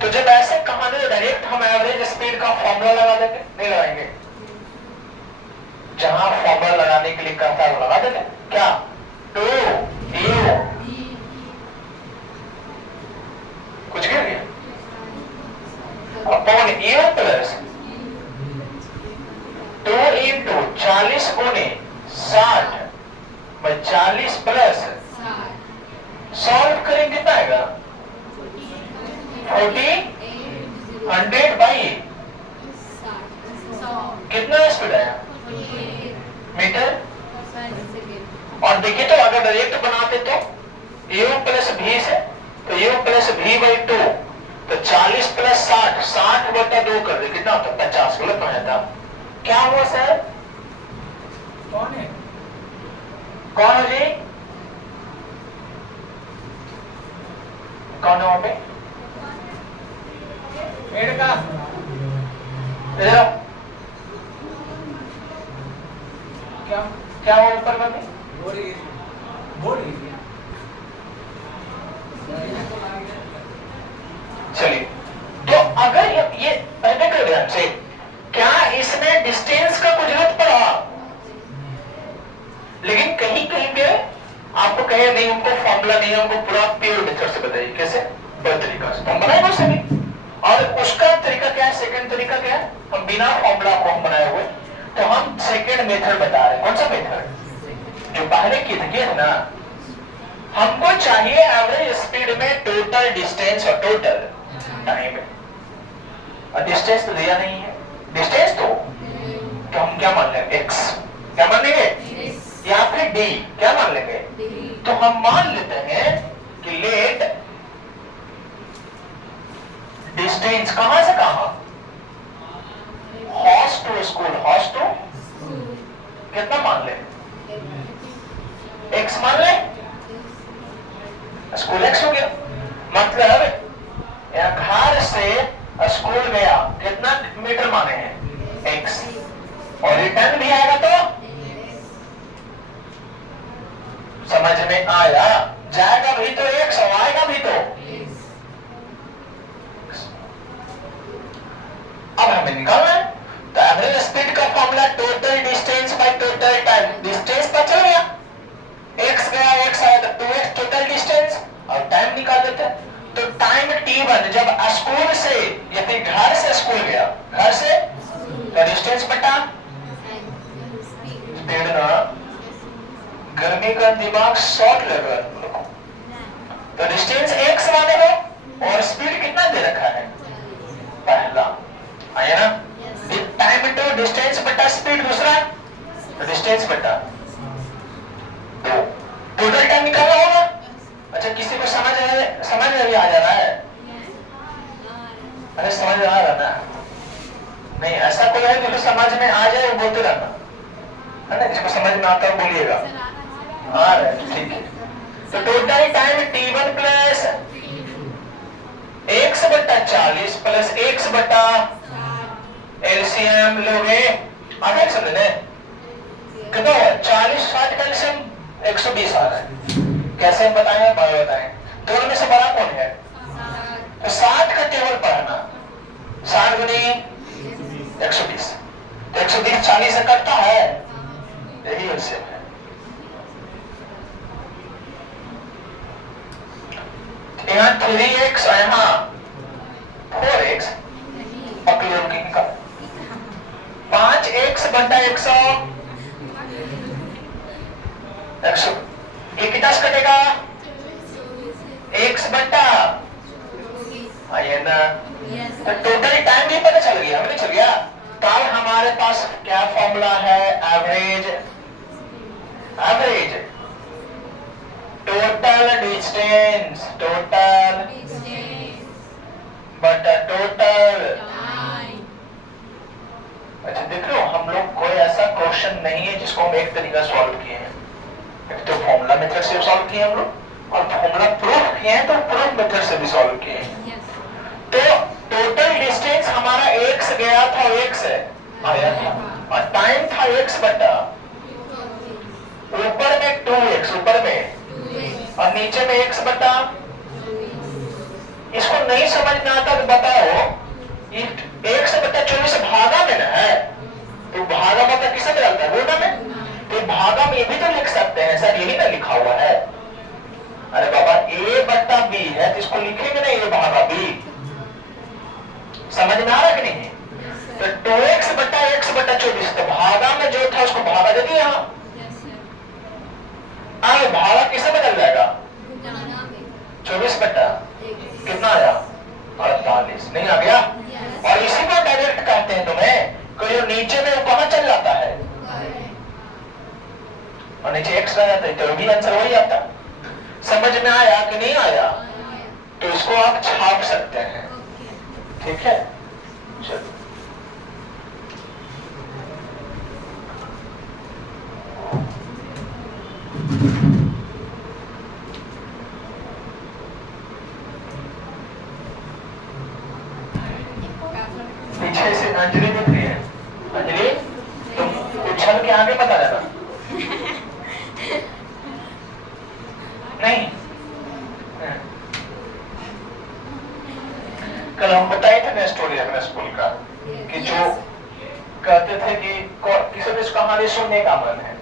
तो जब ऐसे कहानी तो डायरेक्ट हम एवरेज स्पीड का फॉर्मूला लगा देंगे. नहीं लगाएंगे. जहां फॉर्मूला लगाने के लिए कहता है लगा देंगे क्या 2 u कुछ गिर गया अपॉन u प्लस 2 इंटू 40 गुने 60 by 40 प्लस सॉल्व करेंगे कितना आएगा 100 बाई कितना स्पीड आया मीटर. और देखिए तो अगर डायरेक्ट बनाते तो u प्लस v से तो u प्लस v बाई 2 तो 40 प्लस 60 बटा 2 कर दे कितना होता 50. गलत हो जाता. क्या हुआ सर. कौन है जी कौन है वहां पे पेड़ का क्या हुआ ऊपर में चलिए. तो अगर ये पहले कर ध्यान से क्या इसने डिस्टेंस का कुछ जरूरत पड़ा. लेकिन कहीं कहीं पे आपको कहे नहीं उनको फॉर्मूला नहीं है उनको पूरा प्योर मेथड से बताइए कैसे बड़े तरीका से हम बनाएंगे उसे भी. और उसका तरीका क्या है सेकंड तरीका क्या है हम बिना फॉर्मूला को हम बनाए हुए तो हम सेकंड मेथड बता रहे हैं. कौन सा मेथड जो पहले किए थे ना. हमको चाहिए एवरेज स्पीड में टोटल डिस्टेंस और टोटल टाइम. और डिस्टेंस तो दिया नहीं है. डिस्टेंस तो हम क्या मान लेंगे x क्या मान लेंगे या फिर d क्या मान लेंगे. तो हम मान लेते हैं कि लेट डिस्टेंस कहां से कहां हॉस टू स्कूल कितना मान ले x मान ले स्कूल x हो गया. मतलब घर से स्कूल गया कितना मीटर माने हैं x और रिटर्न भी आएगा तो समझ में आया. जाएगा भी तो x और आएगा भी तो. अब हमें निकालना है तो एवरेज स्पीड का formula total distance by total time. Distance पता चल गया x गया x आया तो 2x टोटल डिस्टेंस और टाइम निकाल देते हैं. तो टाइम t1 जब स्कूल से या फिर घर से स्कूल गया घर से तो डिस्टेंस बटा स्पीड ना. गर्मी का दिमाग शॉर्ट लगा तो डिस्टेंस x माने हो और स्पीड कितना दे रखा है पहला आया ना. टाइम टू डिस्टेंस बटा स्पीड दूसरा तो डिस्टेंस बटा 2. टोटल टाइम निकालना होगा. अच्छा किसी को समझ में भी आ जा रहा है. अरे समझ में आ रहा ना. नहीं ऐसा कोई है जो समझ में आ जाए वो बोलते रहना है ना. जिसको समझ में आता है बोलिएगा. आ रहा है ठीक है. तो total time t1 plus x बट्टा 40 प्लस x बट्टा एलसीएम लोगे आगे समझने कितना हुआ 40 60 का एलसीएम 120 आ रहा है। कैसे बताएं बायो बताएं दोनों में से बड़ा कौन है? तो 60 का टेबल पढ़ना 60 गुनी 120 तो 120 40 से कटता है यही एलसीएम है। यहाँ 3x और यहाँ 4x पकड़ का 5x बटा 100 ये कितना कटेगा x बटा आइए ना तो टोटल टाइम भी पता चल गया हमें चल गया। कल हमारे पास क्या फॉर्मूला है एवरेज टोटल डिस्टेंस बटा टोटल। अच्छा देख लो हम लोग कोई ऐसा क्वेश्चन नहीं है जिसको हम एक तरीका सॉल्व किए हैं। एक तो फॉर्मूला मेथड से सॉल्व किए हम लोग और फॉर्मूला प्रूफ किए हैं तो प्रूफ मेथड से भी सॉल्व किए हैं। तो टोटल डिस्टेंस हमारा x गया था x आया था और टाइम था x बटा ऊपर में 2x ऊपर में और नीचे में x बटा। इसको नहीं समझना आता तो बताओ ये 1 बटा 24 भागा में ना है तो भागा बता किससे डालता है गुणा में तो भागा में ये भी तो लिख सकते हैं सर यही ना लिखा हुआ है। अरे बाबा a बटा b है तो इसको लिखेंगे ना a भागा b समझ में आ रहा कि नहीं? तो 2x बटा 24 तो भागा में जो था उसको भागा दे दिया यहाँ भागा किससे बदल जाएगा 24 बटा कितना आया 48 नहीं आ गया। और इसी को डायरेक्ट कहते हैं तुम्हें कि जो नीचे में वो कहां चल जाता है और नीचे x रह जाता है तो भी आंसर वही आता। समझ में आया कि नहीं आया? तो इसको आप छाप सकते हैं ठीक है। चलो पीछे से अंजलि दिख रही है। अंजलि तुम उछल के आगे बता देना नहीं। कल हम बताए थे ना स्टोरी अपने स्कूल का कि जो कहते थे कि किसी भी कहानी सुनने का मन है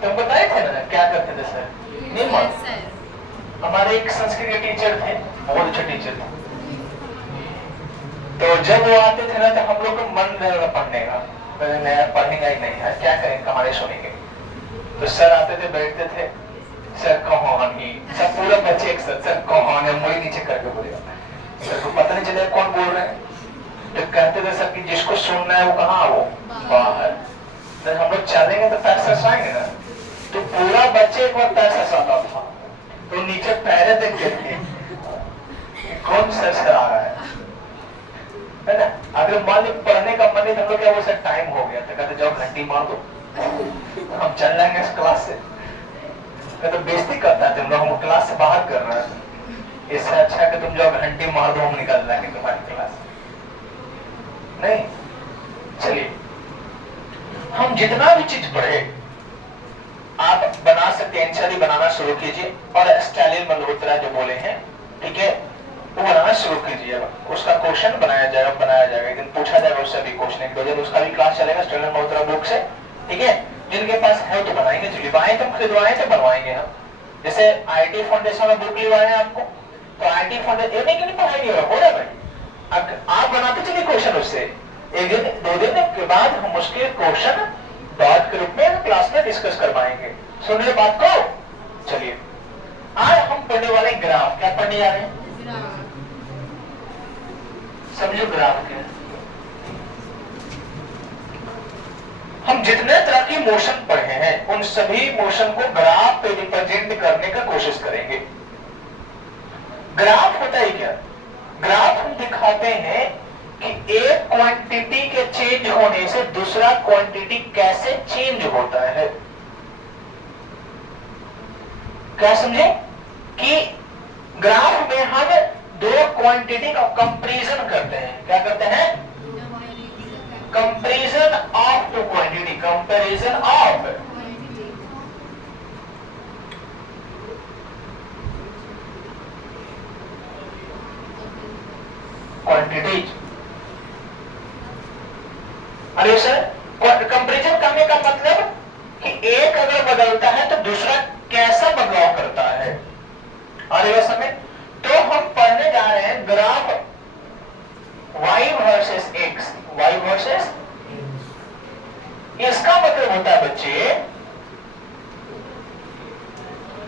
तुम बताए थे ना क्या करते थे सर? नहीं मन हमारे एक संस्कृत के टीचर थे बहुत अच्छे टीचर थे तो जब वो आते थे ना तो हम लोग को मन लगा पढ़ने का नया पढ़ेगा ही नहीं है क्या करें कहानी सुनेंगे। तो सर आते थे बैठते थे सर कहानी सब पूरा बच्चे एक साथ सर कहानी मुड़ी नीचे करके बोलेगा सर को पता नहीं चलेगा कौन बोल रहे हैं। तो कहते थे सर कि जिसको सुनना है वो कहाँ वो बाहर। तो हम लोग चलेंगे तो पैर आएंगे ना तो पूरा बच्चे एक बार पैर आता था तो नीचे पैरे देखते थे कौन सर आ रहा है ना। अगर मान लो पढ़ने का मन नहीं हम लोग क्या वो सर टाइम हो गया तो कहते जाओ घंटी मार दो हम चल जाएंगे इस क्लास से। तो बेइज्जती करता है तुम लोग हम क्लास से बाहर कर रहे हैं इससे अच्छा कि तुम जाओ घंटी मार दो हम निकल जाएंगे तुम्हारी क्लास नहीं। चलिए हम जितना भी चीज पढ़े आप बना सकते हैं एंसर ही बनाना शुरू कीजिए और स्टालिन मल्होत्रा जो बोले हैं ठीक है वो बनाना शुरू कीजिए। उसका क्वेश्चन बनाया जाएगा एक दिन पूछा जाएगा उससे भी क्वेश्चन एक दो दिन उसका भी क्लास चलेगा स्टालिन मल्होत्रा बुक से ठीक है। जिनके पास है तो बनाएंगे जो लिवाएं तो खरीदवाएं तो बनवाएंगे हम। जैसे आईटी फाउंडेशन में बुक लिवाए आपको तो आईटी फाउंडेशन एक नहीं पढ़ाई नहीं हो रहा भाई आप बनाते चलिए क्वेश्चन उससे एक दिन दो दिन के बाद हम उसके क्वेश्चन डॉट के रूप में क्लास में डिस्कस करवाएंगे। सुन रहे बात को? चलिए आज हम पढ़ने वाले ग्राफ क्या पढ़ने जा रहे हैं समझो ग्राफ क्या। हम जितने तरह की मोशन पढ़े हैं उन सभी मोशन को ग्राफ पे रिप्रेजेंट करने का कोशिश करेंगे। ग्राफ होता है क्या? ग्राफ हम दिखाते हैं कि एक क्वांटिटी के चेंज होने से दूसरा क्वांटिटी कैसे चेंज होता है। क्या समझे कि ग्राफ में हम दो क्वांटिटी का कंपैरिजन करते हैं। क्या करते हैं? Comparison of two quantity, comparison of quantities. अरे सर, कंपैरिजन करने का मतलब कि एक अगर बदलता है तो दूसरा कैसा बदलाव करता है। अरे समय तो हम पढ़ने जा रहे हैं graph y versus x, y versus, इसका मतलब होता है बच्चे,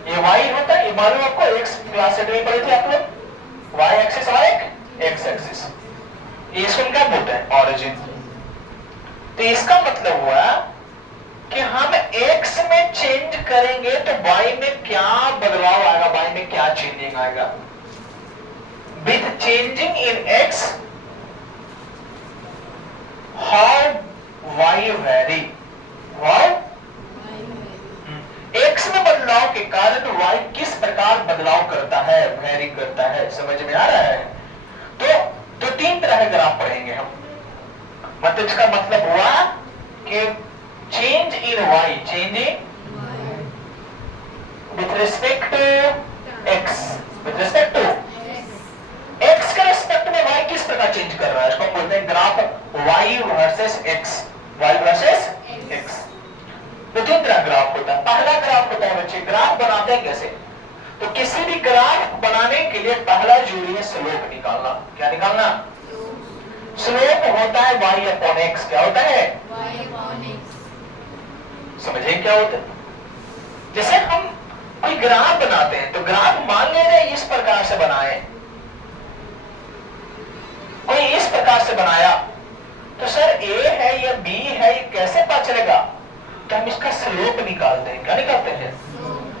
ये y होता है, ये मालूम आपको, x क्लास सेट में पढ़े थे आप लोग, y एक्सिस और एक x एक्सिस, इसको क्या बोलते हैं? ऑरिजिन। तो इसका मतलब हुआ कि हम x में चेंज करेंगे तो y में क्या बदलाव आएगा, y में क्या चेंजिंग आएगा। With changing in x how y very, how x में बदलाव के कारण y किस प्रकार बदलाव करता है, वेरी करता है। समझ में आ रहा है? तो तीन तरह के ग्राफ पढ़ेंगे हम। मतलब इसका मतलब हुआ कि change in y, changing with respect to x, with respect to x के रिस्पेक्ट में y किस प्रकार चेंज कर रहा है, इसको बोलते हैं graph y versus x, y versus x। तो तीन तरह ग्राफ होता है। पहला ग्राफ होता है बच्चे, ग्राफ बनाते हैं कैसे? तो किसी भी ग्राफ बनाने के लिए पहला जरूरी है स्लोप निकालना। क्या निकालना? स्लोप होता है y अपॉन x। क्या होता है? y upon x। समझे क्या होता है? जैसे हम कोई ग्राफ बनाते हैं तो ग्राफ मान लीजिए इस प्रकार से बनाए, कोई इस प्रकार से बनाया, तो सर a है या b है, ये कैसे पता चलेगा? तो हम इसका स्लोप निकालते हैं। क्या निकालते हैं?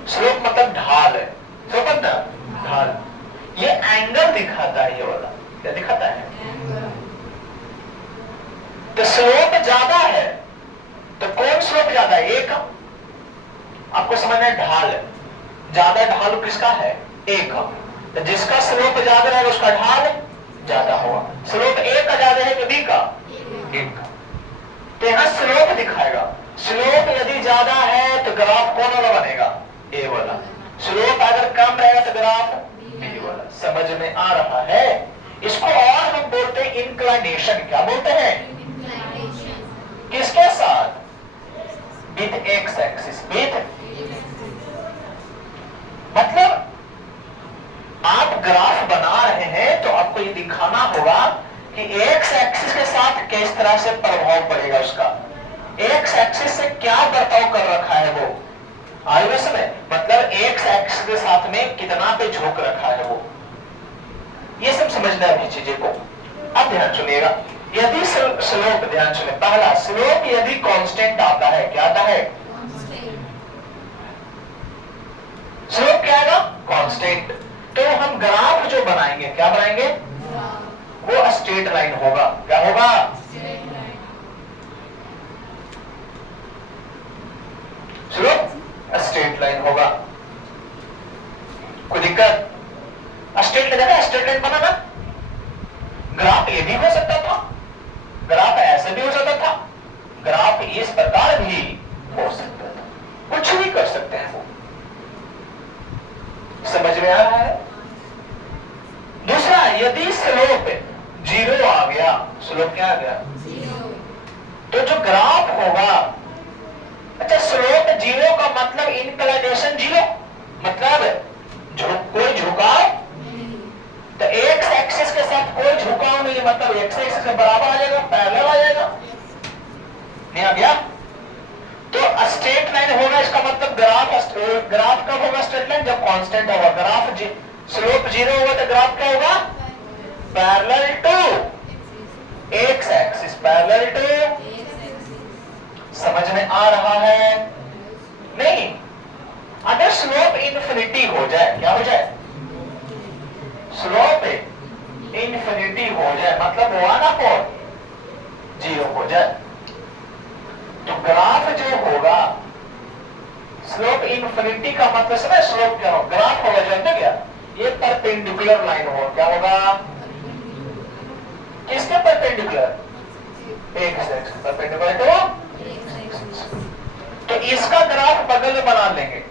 स्लोप मतलब ढाल है। स्लोप मतलब ढाल। ये एंगल दिखाता है, ये वाला क्या दिखाता है? तो स्लोप ज्यादा है तो कौन स्लोप ज्यादा है? ए का। आपको समझना है ढाल ज्यादा, ढाल किसका है? ए का। तो जिसका स्लोप ज्यादा रहेगा उसका ढाल ज्यादा होगा। स्लोप ए का ज्यादा है कि बी का? ए का। तो यहां स्लोप दिखाएगा। स्लोप यदि ज्यादा है तो ग्राफ कौन वाला बनेगा? ए वाला। स्लोप अगर कम रहेगा तो ग्राफ बी वाला। समझ में आ रहा है? इसको और हम बोलते हैं इंक्लाइनेशन। क्या बोलते हैं? किसके साथ? With x axis, with. मतलब आप ग्राफ बना रहे हैं तो आपको ये दिखाना होगा कि एक्स एक्सिस के साथ किस तरह से प्रभाव पड़ेगा उसका, एक्स एक्सिस से क्या बर्ताव कर रखा है वो आयुष में, मतलब एक्स एक्सिस के साथ में कितना पे झोंक रखा है वो, ये सब समझना है अपनी चीजें को। अब ध्यान सुनिएगा, यदि स्लोप, ध्यान सुनिए, पहला स्लोप यदि कांस्टेंट आता है, क्या आता है? स्लोप क्या आएगा? कांस्टेंट। तो हम ग्राफ जो बनाएंगे, क्या बनाएंगे? वो स्ट्रेट लाइन होगा। क्या होगा? स्लोप स्ट्रेट लाइन होगा। कोई दिक्कत? स्ट्रेट लाइन, स्ट्रेट लाइन बनाना। ग्राफ ये भी हो सकता था, ग्राफ ऐसे भी हो सकता था, ग्राफ इस प्रकार भी हो सकता था, कुछ भी कर सकते हैं वो। समझ में आ रहा है? दूसरा, यदि स्लोप 0 आ गया, स्लोप क्या आ गया? 0। तो जो ग्राफ होगा, अच्छा स्लोप 0 का मतलब इंक्लिनेशन 0, मतलब कोई झुकाव, तो एक्स एक्सिस के साथ कोई झुकाव नहीं, मतलब एक्स एक्सिस के बराबर आ जाएगा, पैरेलल आ जाएगा। नहीं आ गया? तो स्ट्रेट लाइन होगा, इसका मतलब ग्राफ कब होगा स्ट्रेट लाइन? जब कांस्टेंट होगा। ग्राफ स्लोप 0 होगा तो ग्राफ क्या होगा? Parallel to X axis, parallel to. समझ में आ रहा है? नहीं, अगर स्लोप इन्फिनिटी हो जाए, क्या हो जाए? स्लोप इन्फिनिटी हो जाए, मतलब 1/0 हो जाए, तो ग्राफ जो होगा स्लोप इन्फिनिटी का मतलब समझ, स्लोप क्या हो, ग्राफ होगा जानते क्या, ये परपेंडिकुलर लाइन होगा, क्या होगा, किसके परपेंडिकुलर, एक्स एक्स परपेंडिकुलर तो इसका ग्राफ बगल में बना लेंगे,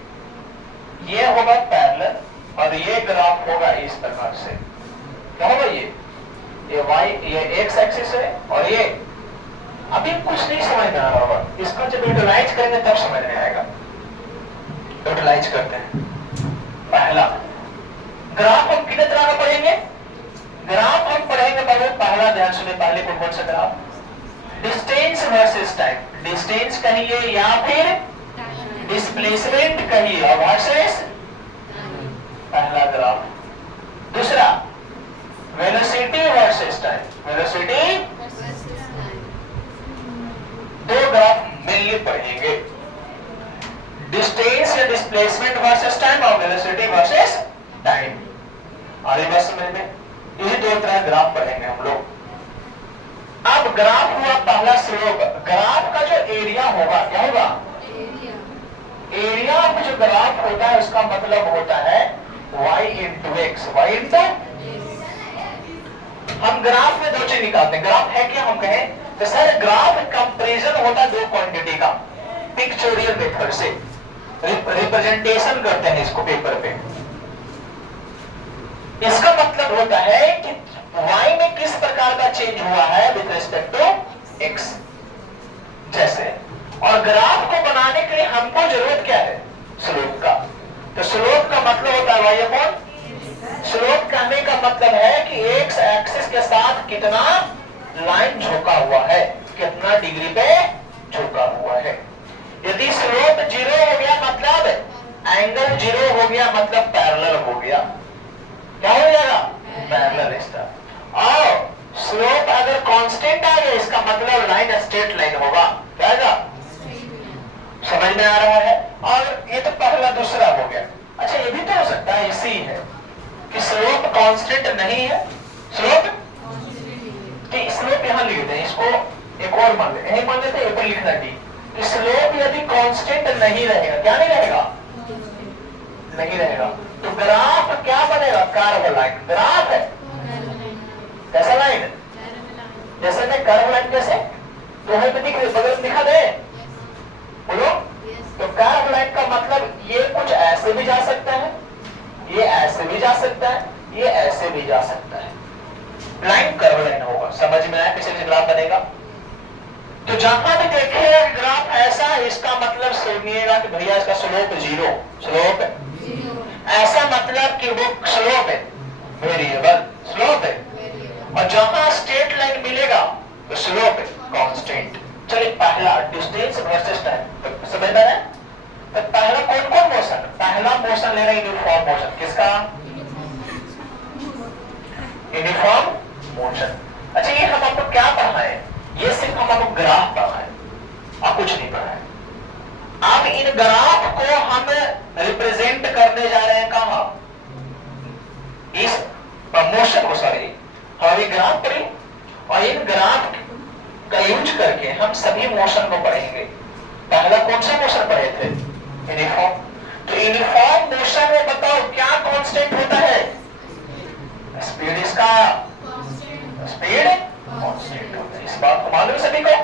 ये होगा पैरेलल और ये ग्राफ होगा इस प्रकार से, क्या होगा ये वाई, ये एक्स एक्सिस है और ये, अभी कुछ नहीं समझ में आ रहा होगा, इसको जब यूटिलाइज करेंगे तब समझ में आएगा। यूटिलाइज करते हैं, पहला ग्राफ हम कितने तरह का पढ़ेंगे, ग्राफ हम पढ़ेंगे पहला ध्यान सुने, पहले कौन सा graph, distance versus time, distance कहिए या फिर डिस्प्लेसमेंट कहिए और वर्सेस पहला ग्राफ, दूसरा वेलोसिटी वर्सेस टाइम, वेलोसिटी, दो ग्राफ मेनली पढ़ेंगे, डिस्टेंस या डिस्प्लेसमेंट वर्सेस टाइम और वेलोसिटी वर्सेस टाइम, आगे बात समझ में, यही दो तरह ग्राफ पढ़ेंगे हम लोग। अब ग्राफ हुआ पहला स्लोप, ग्राफ का जो एरिया होगा क्या होगा, एरिया ऑफ जो ग्राफ होता है उसका मतलब होता है y into X, Y into, हम ग्राफ में दो चीज निकालते हैं, ग्राफ है क्या, हम कहें तो सर ग्राफ कंपैरिजन होता है दो क्वांटिटी का, पिक्चोरियल मेथड से रिप्रेजेंटेशन करते हैं इसको पेपर पे, इसका मतलब होता है कि y में किस प्रकार का चेंज हुआ है विद रिस्पेक्ट टू x, जैसे, और ग्राफ को बनाने के लिए हमको जरूरत क्या है, स्लोप का, तो स्लोप का मतलब होता है y अपॉन, स्लोप कहने का मतलब है कि x एक्सिस के साथ कितना लाइन झुका हुआ है, कितना डिग्री पे झुका हुआ है, यदि स्लोप 0 हो गया मतलब एंगल 0 हो गया मतलब पैरेलल हो गया, क्या हो जाएगा, पैरेलल रिश्ता, और स्लोप अगर कांस्टेंट आ गया इसका मतलब लाइन स्ट्रेट लाइन होगा, क्या आएगा, समझ में आ रहा है, और ये तो पहला, दूसरा हो गया। अच्छा ये भी तो हो सकता है इसी है कि स्लोप कांस्टेंट नहीं है, स्लोप कि स्लोप यहां लिख दें, इसको एक और मान लेते हैं, मान लेते हैं ऊपर लिखना डी, कि स्लोप यदि कांस्टेंट नहीं रहेगा, क्या नहीं रहेगा, नहीं रहेगा, तो ग्राफ क्या बनेगा, कर्व लाइन, ग्राफ है कैसा लाइन, जैसे मैं कर्व लाइन कैसे तो है दिख रही, बगल में दिखा दे, बोलो, तो कर्व लाइन का मतलब ये कुछ ऐसे भी जा सकता है, ये ऐसे भी जा सकता है, ये ऐसे भी जा सकता है, लाइन कर्व लाइन होगा, समझ में आया कैसे ग्राफ बनेगा। तो जहां भी देखे ग्राफ ऐसा, इसका मतलब सुनिएगा कि भैया इसका स्लोप 0, स्लोप ऐसा मतलब कि वो स्लोप है वेरिएबल, स्लोप है, और जहां स्ट्रेट लाइन मिलेगा तो स्लोप है कांस्टेंट। चलिए पहला डिस्टेंस वर्सेस टाइम, तो समझ में आया, तो पहला कौन कौन मोशन, पहला मोशन ले रहे हैं यूनिफॉर्म मोशन, किसका, यूनिफॉर्म मोशन। अच्छा ये हम आपको क्या पढ़ाए, ये सिर्फ हम आपको ग्राफ पढ़ाए और कुछ नहीं पढ़ाए। अब इन ग्राफ को हम रिप्रेजेंट करने जा रहे हैं कहां, इस मोशन को, सॉरी और ये ग्राफ पढ़ी, और इन ग्राफ का यूज करके हम सभी मोशन को पढ़ेंगे। पहला कौन सा मोशन पढ़े थे, यूनिफॉर्म, तो यूनिफॉर्म मोशन में बताओ क्या कांस्टेंट होता है, स्पीड, इसका स्पीड कांस्टेंट होता है, इस बात को मालूम सभी को।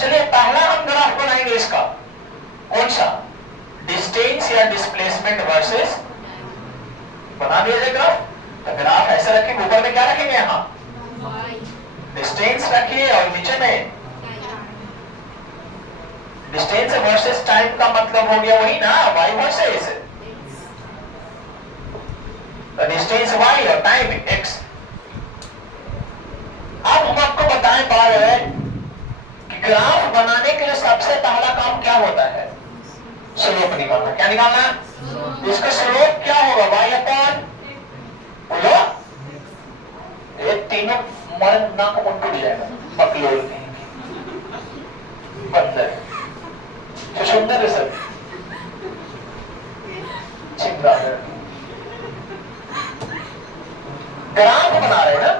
चलिए पहला हम ग्राफ बनाएंगे इसका, कौन सा, डिस्टेंस या डिस्प्लेसमेंट वर्सेस, बना दिया जाएगा, तो ग्राफ ऐसा रखेंगे, ऊपर में क्या रखेंगे, यहाँ डिस्टेंस रखिए और नीचे में डिस्टेंस वर्सेस टाइम का मतलब हो गया वही ना, y वर्सेस, डिस्टेंस y और टाइम x। अब हम आपको बताएं पा रहे हैं कि ग्राफ बनाने के लिए सबसे पहला काम क्या होता है, स्लोप निकालना, क्या निकालना, इसका स्लोप क्या होगा, y अपॉन, बोलो, ये तीनों मन नाक मुंह टूट जाएगा, पकलोल बंदर तो सुंदर है सब, चिंता ग्राफ बना रहे हैं ना,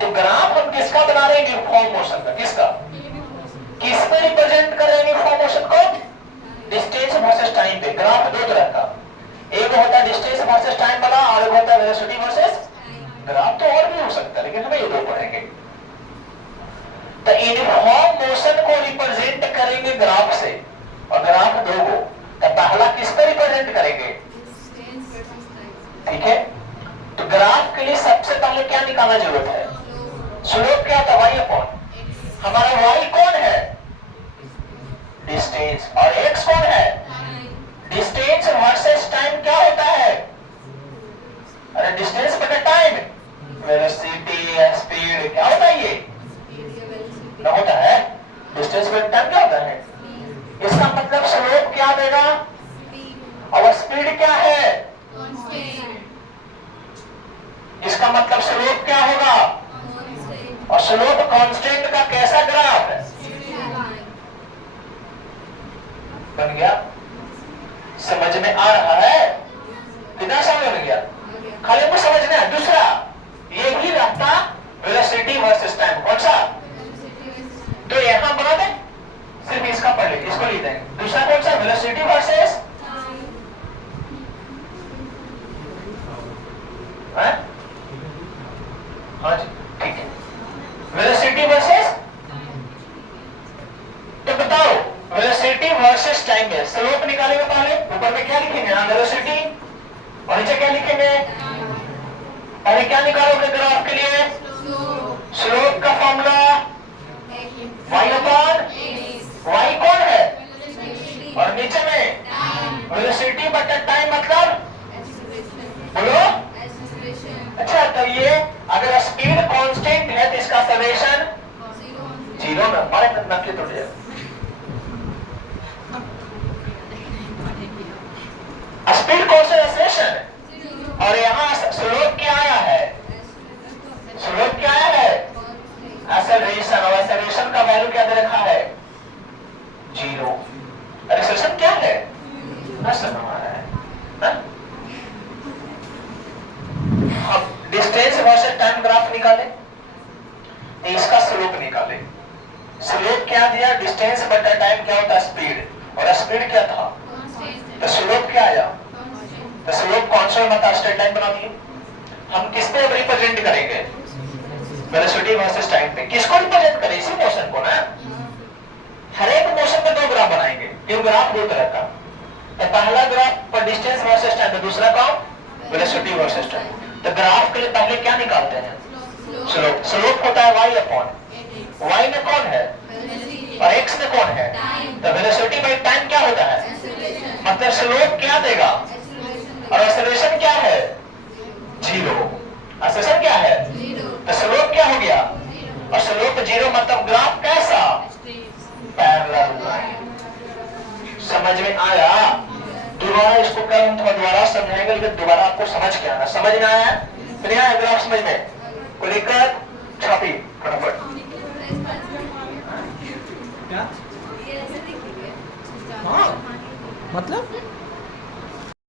तो ग्राफ हम किसका बना रहे हैं, यूनिफॉर्म मोशन का, किसका, किस पे रिप्रेजेंट कर रहे हैं यूनिफॉर्म मोशन को, distance versus time distance versus time वाला और एक होता है वेलोसिटी वर्सेस ग्राफ। तो और भी हो सकता है लेकिन हमें ये दो पढ़ेंगे। तो यूनिफॉर्म मोशन को रिप्रेजेंट करेंगे ग्राफ से, और ग्राफ दो को तो पहला किस पे रिप्रेजेंट करेंगे? ठीक है, तो ग्राफ के लिए सबसे पहले क्या निकालना जरूरत है? स्लोप क्या था? y अपॉन हमारा y कौन है? डिस्टेंस। और x कौन है? डिस्टेंस वर्सेस टाइम क्या होता है? अरे डिस्टेंस बटा टाइम, वेलोसिटी स्पीड क्या होता है? ये क्या होता है? डिस्टेंस बटा टाइम क्या होता है? इसका मतलब स्लोप क्या देगा? और स्पीड क्या है? इसका मतलब स्लोप क्या होगा? और स्लोप कांस्टेंट का कैसा ग्राफ है? बन गया? समझ में आ रहा है? कितना समझ में गया? खाली आपको समझना है। दूसरा ये भी रहता वेलोसिटी वर्सेस टाइम। कौन सा? तो यहां बना दे, सिर्फ इसका पढ़ ले, इसको लिख देंगे। दूसरा कौन सा? वेलोसिटी वर्सेस हाँ जी ठीक है, वेलोसिटी वर्सेस। तो बताओ वेलोसिटी वर्सेस टाइम में स्लोप निकालेंगे पहले। ऊपर में क्या लिखेंगे? वेलोसिटी, और नीचे क्या लिखेंगे? और क्या निकालोगे ग्राफ के लिए? स्लोप का फॉर्मूला y अपॉन y कौन है? और नीचे में वेलोसिटी बटा टाइम मतलब बोलो। अच्छा तो ये अगर स्पीड कांस्टेंट है तो इसका समेशन जीरो ना, हमारे नक्की टूट जाएगा। स्पीड कांस्टेंट एक्सेलरेशन, और यहाँ स्लोप क्या आया है? स्लोप क्या आया है? एक्सेलरेशन, और एक्सेलरेशन का वैल्यू क्या दे रखा है? जीरो। एक्सेलरेशन क्या है? अब डिस्टेंस वर्सेस टाइम ग्राफ निकाले, इसका स्लोप निकाले। स्लोप क्या दिया? डिस्टेंस बटा टाइम क्या होता है? स्पीड। और स्पीड क्या था? तो स्लोप क्या आया? तो स्लोप कांस्टेंट मतलब स्ट्रेट लाइन बना दिए। हम किस पे रिप्रेजेंट करेंगे? वेलोसिटी वर्सेस टाइम पे। किसको रिप्रेजेंट करें? इसी मोशन को ना। हर एक मोशन में दो ग्राफ बनाएंगे, क्यों? ग्राफ दो तरह का। तो पहला ग्राफ पर डिस्टेंस वर्सेस टाइम, दूसरा कौन? Velocity versus time. तो ग्राफ के लिए पहले क्या निकालते हैं? स्लोप। स्लोप होता है y अपॉन y में कौन है? और x में कौन है? तो वेलोसिटी बाय टाइम क्या होता है? मतलब स्लोप क्या देगा? और एक्सेलरेशन क्या है? जीरो। एक्सेलरेशन क्या है? तो स्लोप क्या हो गया? और स्लोप जीरो मतलब ग्राफ कैसा? Parallel line. समझ में आया? दोबारा इसको कल हम दोबारा समझाएंगे, लेकिन दोबारा आपको समझ के आना। समझ में आया? नहीं आया ग्राफ समझ में? कोई दिक्कत?